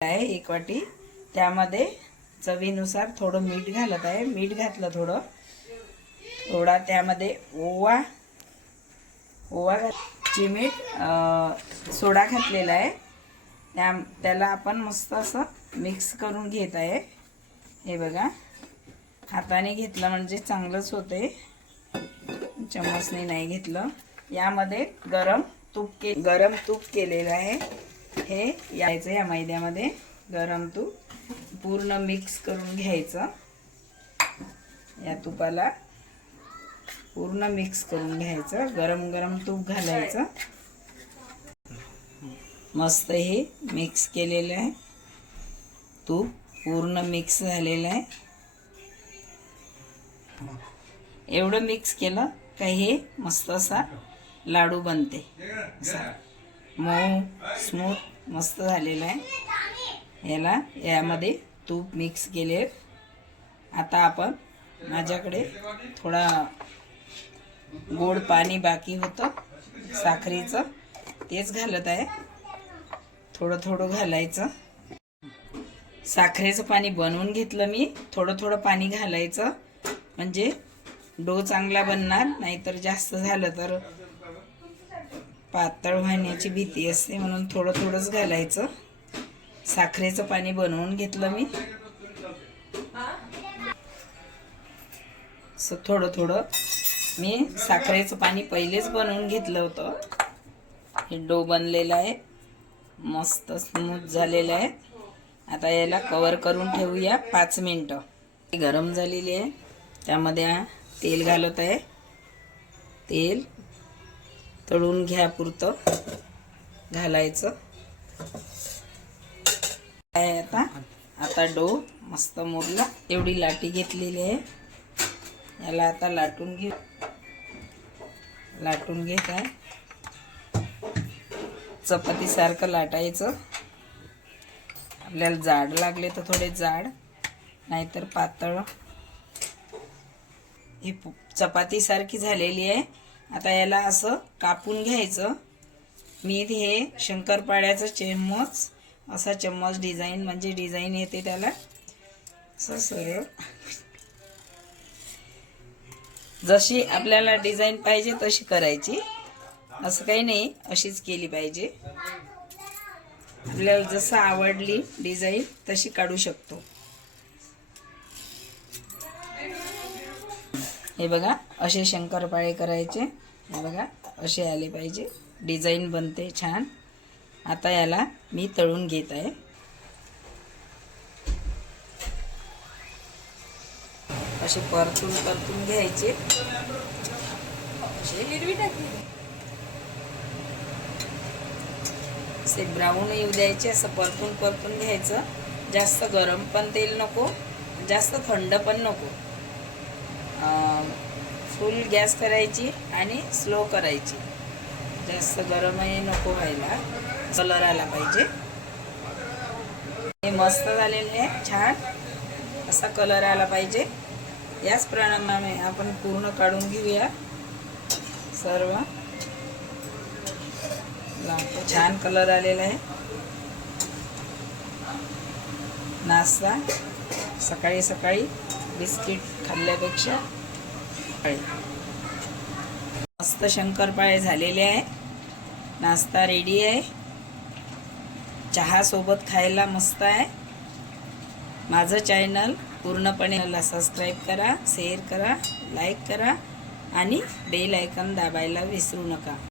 आहे एक वाटी. त्यामध्ये चवीनुसार थोडं मीठ घालत आहे. मीठ घातलं थोडं. थोडा त्यामध्ये ओवा. ओवा घात सोडा घातलेला आहे. त्या त्याला आपण मस्त असं मिक्स करून घेत आहे. हे बघा. हाताने घेतलं म्हणजे चांगलंच होते चम्मचने नाही घेतलं. यामध्ये गरम तूप के गरम तूप केलेलं आहे. हे यायचं या मैद्यामध्ये. गरम तूप. पूर्ण मिक्स करून घ्यायचं. या तुपाला पूर्ण मिक्स करून घ्यायचं. गरम गरम तूप घालायचं. मस्त हे मिक्स केलेलं आहे. तूप पूर्ण मिक्स झालेलं आहे. एवढं मिक्स केलं का हे मस्त असा लाडू बनते. असा. मऊ स्मूथ मस्त झालेलं आहे. याला यामध्ये तूप मिक्स केले. आता आपण माझ्याकडे थोडा गोड पाणी बाकी होतं. साखरेचं. तेच घालत आहे. थोडं थोडं घालायचं. साखरेचं पाणी बनवून घेतलं मी. थोडं थोडं पाणी घालायचं. म्हणजे डो चांगला बनणार नाहीतर जास्त झालं तर पातळ व्हाण्याची भीती असते म्हणून थोडं थोडंच घालायचं. साखरेचं पाणी बनवून घेतलं मी. असं थोडं थोडं मी साखरेचं पाणी पहिलेच बनवून घेतलं होतं. हे डो बनलेला आहे. मस्त स्मूथ झालेलं आहे. आता याला कवर करून ठेवूया पाच मिनटं. गरम झालेली आहे. त्यामध्ये तेल घालत आहे. तेल. तळून घ्या पुरतं. घालायचं. काय आता? आता डो मस्त मोडला. एवढी लाटी घेतलेली आहे. याला आता लाटून घे लाटून घेत आहे. चपातीसारखं लाटायचं. आपल्याला जाड लागले तर थोडे जाड नाहीतर पातळ. ही चपातीसारखी झालेली आहे. आता याला असं कापून घ्यायचं. मी हे शंकरपाड्याचं चम्मच असा चम्मच डिझाईन म्हणजे डिझाईन येते त्याला. असं सरळ. जशी आपल्याला डिझाईन पाहिजे तशी करायची. असं काही नाही अशीच केली पाहिजे. आपल्याला जसं आवडली डिझाईन तशी काढू शकतो. हे बघा असे शंकरपाळे करायचे. हे बघा असे आले पाहिजे. डिझाईन बनते छान. आता याला मी तळून घेत आहे. असे परतून परतून घ्यायचे. असे हिरवी टाकली. असे ब्राऊन येऊ द्यायचे असं परतून परतून घ्यायचं. जास्त गरम पण तेल नको जास्त थंड पण नको. फुल गॅस करायची आणि स्लो करायची. जास्त गरमही नको व्हायला. कलर आला पाहिजे. हे मस्त झालेले आहे. छान. असा कलर आला पाहिजे. याच प्रमाणे आपण पूर्ण काढून घेऊया. सर्व. छान कलर आलेला आहे. नाश्ता. सकाळी सकाळी. बिस्किट खाल्ल्यापेक्षा. मस्त शंकरपाळे झालेले आहे. नाश्ता रेडी आहे. चहासोबत खायला मस्त आहे. माझं चॅनल पूर्णपणे सबस्क्राईब करा शेअर करा लाईक करा आणि बेल आयकन दाबायला विसरू नका.